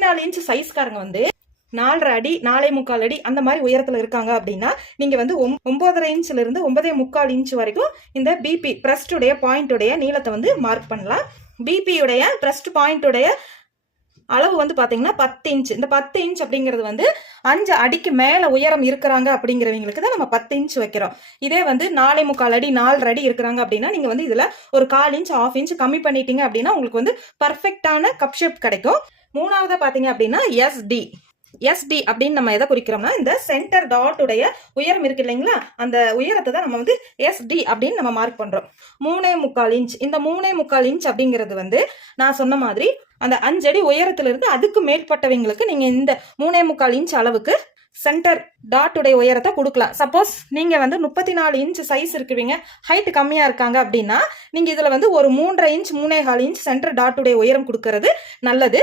34 inch சைஸ்காரங்க வந்து 4.5 அடி 4.25 அடி அந்த மாதிரி உயரத்துல இருக்காங்க அப்படின்னா நீங்க வந்து 9.5 இன்ச்ல இருந்து 9.25 இன்ச் வரைக்கும் இந்த பிபி பிரஸ்ட் உடைய பாயிண்ட் உடைய நீளத்தை வந்து மார்க் பண்ணலாம். பிபி உடைய பிரஸ்ட் பாயிண்ட் உடைய அளவு வந்து பாத்தீங்கன்னா 10 இன்ச். இந்த 10 இன்ச் அப்படிங்கிறது வந்து 5 அடிக்கு மேல உயரம் இருக்கிறாங்க அப்படிங்கிறவங்களுக்கு தான் நம்ம 10 இன்ச் வைக்கிறோம். இதே வந்து 4.25 அடி 4 அடி இருக்கிறாங்க அப்படின்னா நீங்க வந்து இதுல ஒரு 1/4 இன்ச் 1/2 இன்ச் கம்மி பண்ணிட்டீங்க அப்படின்னா உங்களுக்கு வந்து பர்ஃபெக்டான கப் ஷேப் கிடைக்கும். மூணாவதா பாத்தீங்க அப்படின்னா எஸ்டி அப்படின்னு நம்ம எதை குறிக்கிறோம்னா இந்த சென்டர் டாட் உடைய உயரம் இருக்கு இல்லைங்களா, அந்த உயரத்தை தான் நம்ம வந்து எஸ்டி அப்படின்னு நம்ம மார்க் பண்றோம். 3.25 இன்ச். இந்த 3.25 இன்ச் அப்படிங்கிறது வந்து நான் சொன்ன மாதிரி அந்த 5 அடி உயரத்துல இருந்து அதுக்கு மேற்பட்டவங்களுக்கு நீங்க இந்த 3.25 இன்ச் அளவுக்கு சென்டர் டாட் உடைய உயரத்தை கொடுக்கலாம். சப்போஸ் நீங்க வந்து 34 இன்ச் சைஸ் இருக்குவீங்க, ஹைட் கம்மியா இருக்காங்க அப்படின்னா நீங்க இதுல வந்து ஒரு 3.5 இன்ச் 3.25 இன்ச் சென்டர் டாட் உடைய உயரம் கொடுக்கறது நல்லது.